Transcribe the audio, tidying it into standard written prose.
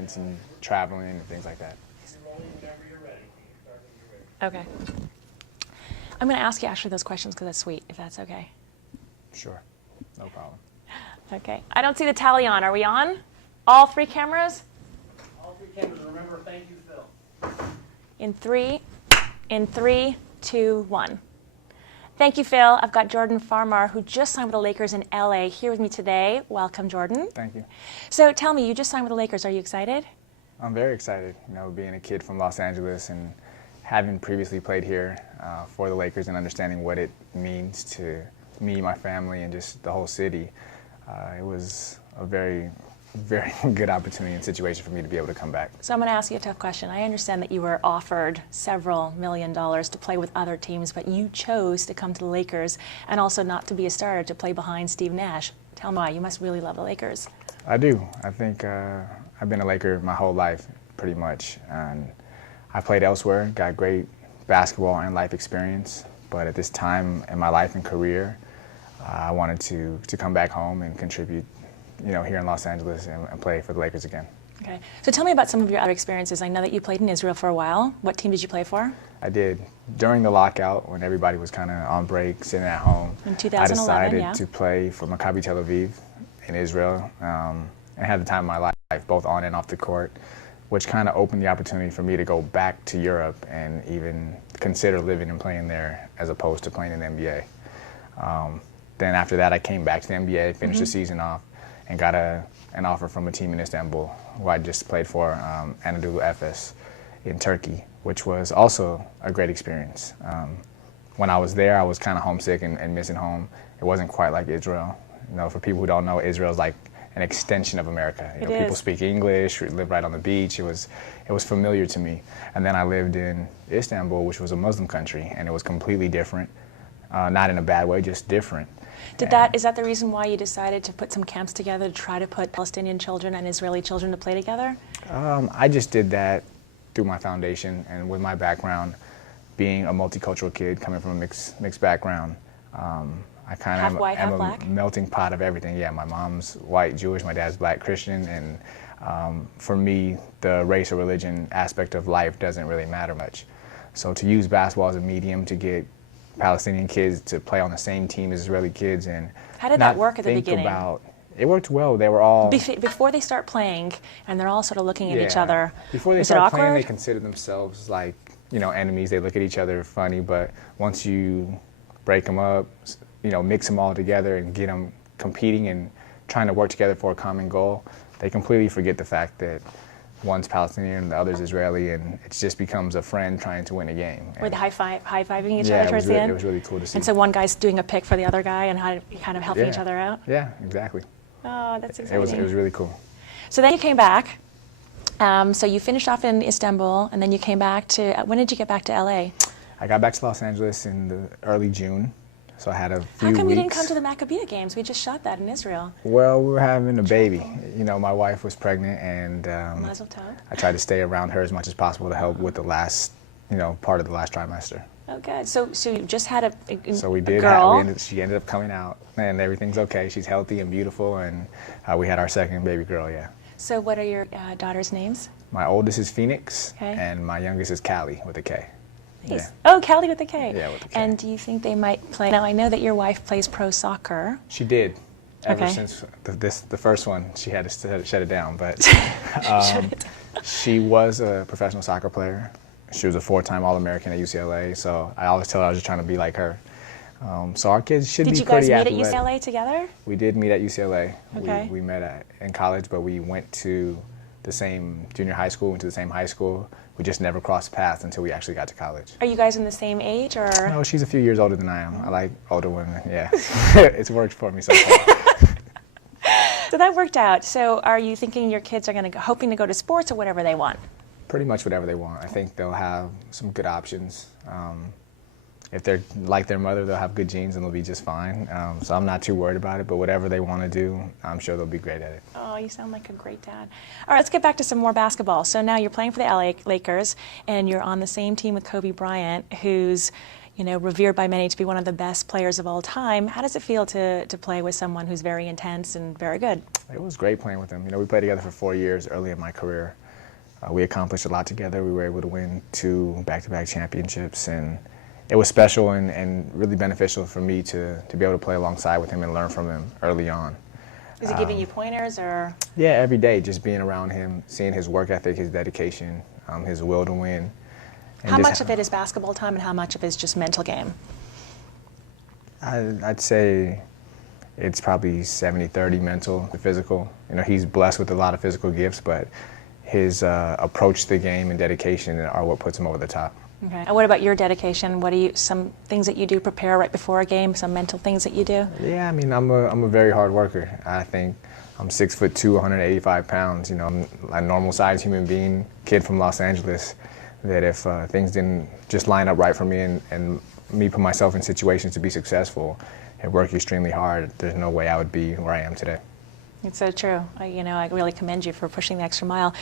and traveling and things like that. Okay. I'm going to ask you actually those questions because that's sweet, if that's okay. Sure, no problem. Okay. I don't see the tally on. Are we on? All three cameras? All three cameras. Remember, thank you, Phil. In three, two, one. Thank you, Phil. I've got Jordan Farmar, who just signed with the Lakers in LA, here with me today. Welcome, Jordan. Thank you. So tell me, you just signed with the Lakers. Are you excited? I'm very excited, being a kid from Los Angeles and having previously played here for the Lakers and understanding what it means to me, my family, and just the whole city. It was a very, very good opportunity and situation for me to be able to come back. So I'm going to ask you a tough question. I understand that you were offered several $1 million to play with other teams, but you chose to come to the Lakers and also not to be a starter, to play behind Steve Nash. Tell me why. You must really love the Lakers. I do. I think I've been a Laker my whole life, pretty much. And I played elsewhere, got great basketball and life experience, but at this time in my life and career, I wanted to come back home and contribute, here in Los Angeles and play for the Lakers again. Okay. So tell me about some of your other experiences. I know that you played in Israel for a while. What team did you play for? I did. During the lockout, when everybody was kind of on break, sitting at home, in 2011, I decided yeah. to play for Maccabi Tel Aviv in Israel, and had the time of my life, both on and off the court, which kind of opened the opportunity for me to go back to Europe and even consider living and playing there as opposed to playing in the NBA. Then after that, I came back to the NBA, finished the season off, and got an offer from a team in Istanbul, who I just played for, Anadolu Efes in Turkey, which was also a great experience. When I was there, I was kind of homesick and missing home. It wasn't quite like Israel. For people who don't know, Israel's like an extension of America. People speak English, we live right on the beach. It was familiar to me. And then I lived in Istanbul, which was a Muslim country, and it was completely different. Not in a bad way, just different. Is that the reason why you decided to put some camps together to try to put Palestinian children and Israeli children to play together? I just did that through my foundation and with my background, being a multicultural kid coming from a mixed background. I kind of am a melting pot of everything. Yeah, my mom's white Jewish, my dad's black Christian, and for me, the race or religion aspect of life doesn't really matter much. So to use basketball as a medium to get Palestinian kids to play on the same team as Israeli kids, and how did that work at the beginning? It worked well. They were all before they start playing, and they're all sort of looking at each other. Before they start playing, they consider themselves like enemies. They look at each other funny, but once you break them up, mix them all together and get them competing and trying to work together for a common goal, they completely forget the fact that one's Palestinian and the other's Israeli, and it just becomes a friend trying to win a game. Were they high-fiving each other towards the end? It was really cool to see. And so one guy's doing a pick for the other guy and kind of helping each other out? Yeah, exactly. Oh, that's exciting. It was really cool. So then you came back. So you finished off in Istanbul, and then you came back to, when did you get back to LA? I got back to Los Angeles in the early June. So I had a few weeks. How come you didn't come to the Maccabi games? We just shot that in Israel. Well, we were having a baby. My wife was pregnant, and Mazel tov. I tried to stay around her as much as possible to help with the last, part of the last trimester. Oh, good. So you just had a So we did. girl. She ended up coming out, and everything's okay. She's healthy and beautiful, and we had our second baby girl. Yeah. So what are your daughters' names? My oldest is Phoenix, okay. And my youngest is Callie with a K. Nice. Yeah. Oh, Callie with a K. Yeah, with a K. And do you think they might play? Now, I know that your wife plays pro soccer. She did. Ever since the first one, she had to shut it down. But she was a professional soccer player. She was a 4-time All-American at UCLA. So I always tell her I was just trying to be like her. So our kids should be pretty athletic. Did you guys meet at UCLA together? We did meet at UCLA. Okay. We met in college, but we went to the same junior high school, went to the same high school. We just never crossed paths until we actually got to college. Are you guys in the same age, or? No, she's a few years older than I am. I like older women, yeah. It's worked for me so far. So that worked out. So are you thinking your kids are hoping to go to sports or whatever they want? Pretty much whatever they want. I think they'll have some good options. If they're like their mother, they'll have good genes and they'll be just fine. So I'm not too worried about it, but whatever they want to do, I'm sure they'll be great at it. Oh, you sound like a great dad. All right, let's get back to some more basketball. So now you're playing for the LA Lakers, and you're on the same team with Kobe Bryant, who's, you know, revered by many to be one of the best players of all time. How does it feel to play with someone who's very intense and very good? It was great playing with him. You know, we played together for 4 years early in my career. We accomplished a lot together. We were able to win 2 back-to-back championships, and it was special and really beneficial for me to be able to play alongside with him and learn from him early on. Is he giving you pointers or? Yeah, every day, just being around him, seeing his work ethic, his dedication, his will to win. How much of it is basketball time and how much of it is just mental game? I'd say it's probably 70-30 mental to physical. You know, he's blessed with a lot of physical gifts, but his approach to the game and dedication are what puts him over the top. Okay. And what about your dedication? What do you, some things that you do prepare right before a game, some mental things that you do? Yeah, I mean, I'm a very hard worker. I think I'm 6'2", 185 pounds. You know, I'm a normal sized human being, kid from Los Angeles, that if things didn't just line up right for me and me put myself in situations to be successful and work extremely hard, there's no way I would be where I am today. It's so true. You know, I really commend you for pushing the extra mile.